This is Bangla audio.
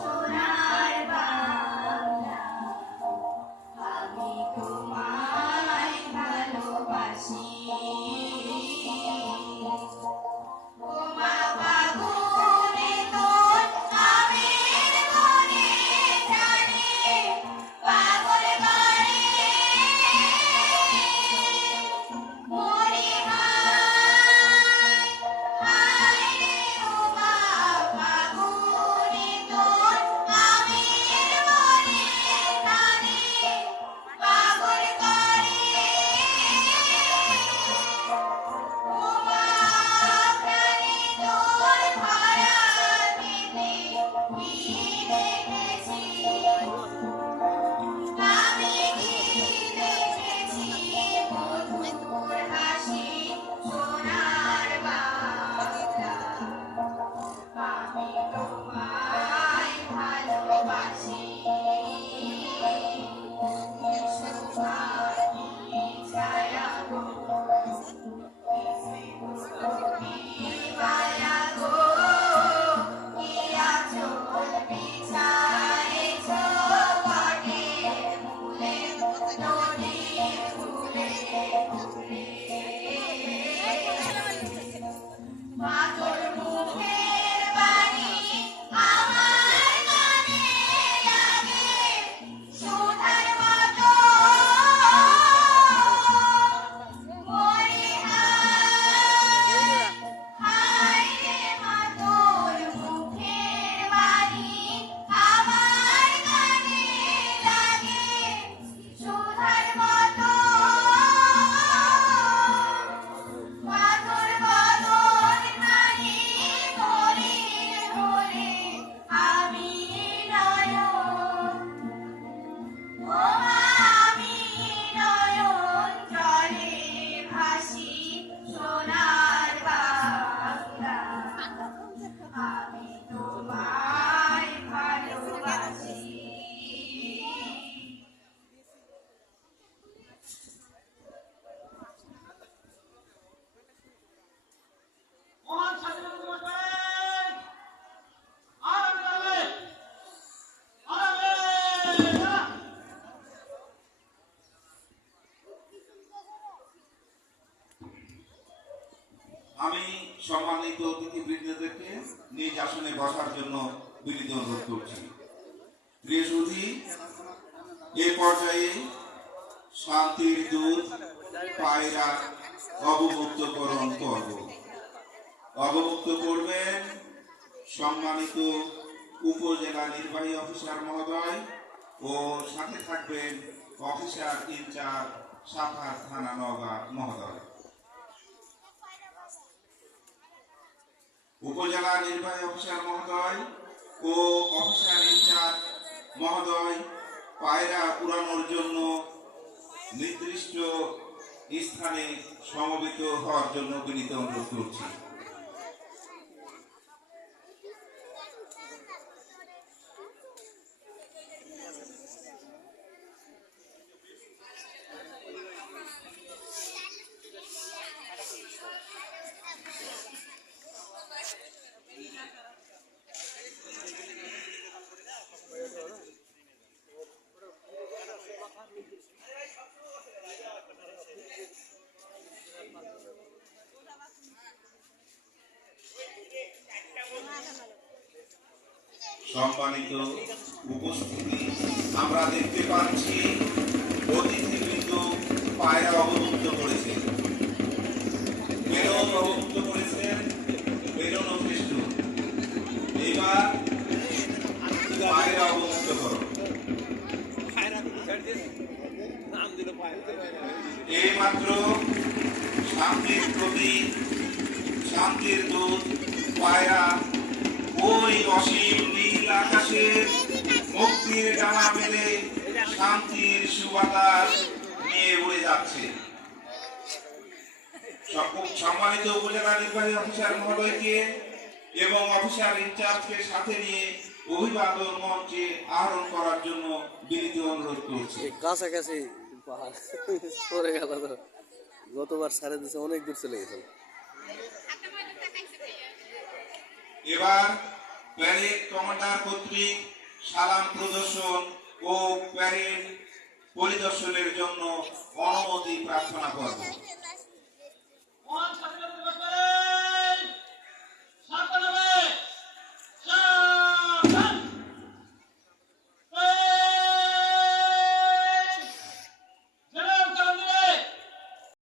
সোনার বাংলা, আমি তোমায় ভালোবাসি। ও মা ফাগুনে তোর আমের মনে জানে পাগল করে মরি হায় হায় রে। ও মা ফাগুনে তোর আমের মনে জানে পাগল করে ও মা প্রাণে তোর ভরা পেতে কি দেখেছি আমি, কি দেখেছি মধুর হাসি সোনার বাংলা, আমি তোমায় ভালোবাসি। সোনালি ছায়া গো, তুমি মায়া গো, কি আঁচল বিছায়েছ বটের মূলে, নদীর কূলে কূলে। মা তোর মুখের বাণী আমার কানে লাগে সুধার মতো মরি হায় হায় রে। মা তোর মুখের বাণী আমার কানে লাগে সুধার মতো মাধুর বদন প্রাণে ধরে ধরে আমি নয়ন, ও মা আমি নয়ন জলে ভাসি সোনার বাংলা, আমি তোমায় ভালোবাসি। মহান স্বাধীনতা দিবসে আরামে আরামে আমি সম্মানিত অতিথিবৃন্দদেরকে নিজ আসনে বসার জন্য বিনীত অনুরোধ করছি। প্রিয় সুধী, এ পর্যায়ে শান্তির দূত পায়রা অবমুক্তকরণ পর্ব। অবমুক্ত করবেন সম্মানিত উপজেলা নির্বাহী অফিসার মহোদয় ও সাথে থাকবেন অফিসার ইনচার্জ সাভার থানা নওগাঁ মহোদয়। উপজেলা নির্বাহী অফিসার মহোদয় ও অফিসার ইনচার্জ মহোদয় পায়রা উড়ানোর জন্য নির্দিষ্ট স্থানে সমবেত হওয়ার জন্য বিনীত অনুরোধ করছি। সম্মানিত উপস্থিতি, আমরা দেখতে পাচ্ছি অতিথিবৃন্দ পায়রা অবমুক্ত করেছেন, বেলুন অবমুক্ত করেছেন, বেলুন অভিষ্ট। এবার পায়রা অবমুক্ত করো। এই মাত্র শান্তির প্রতীক, শান্তির দূত পায়রা ওই অসীম নীল আকাশের মুক্তির ডানা মেলে শান্তির সুবাতাস নিয়ে উড়ে যাচ্ছে। সম্মানিত উপজেলা নির্বাহী অফিসার মহোদয়কে এবং অফিসার ইনচার্জকে সাথে নিয়ে অভিবাদন মঞ্চে আহরণ করার জন্য বিনীত অনুরোধ করছি। কাছাকাছি পরে গেল তো, গতবার সারে দিছে, অনেক দূর চলে গেছে। এবার প্যারেড কমান্ডার কর্তৃক সালাম প্রদর্শন ও প্যারেড পরিদর্শনের জন্য অনুমতি প্রার্থনা করব। মহান স্বাধীনতা দিবস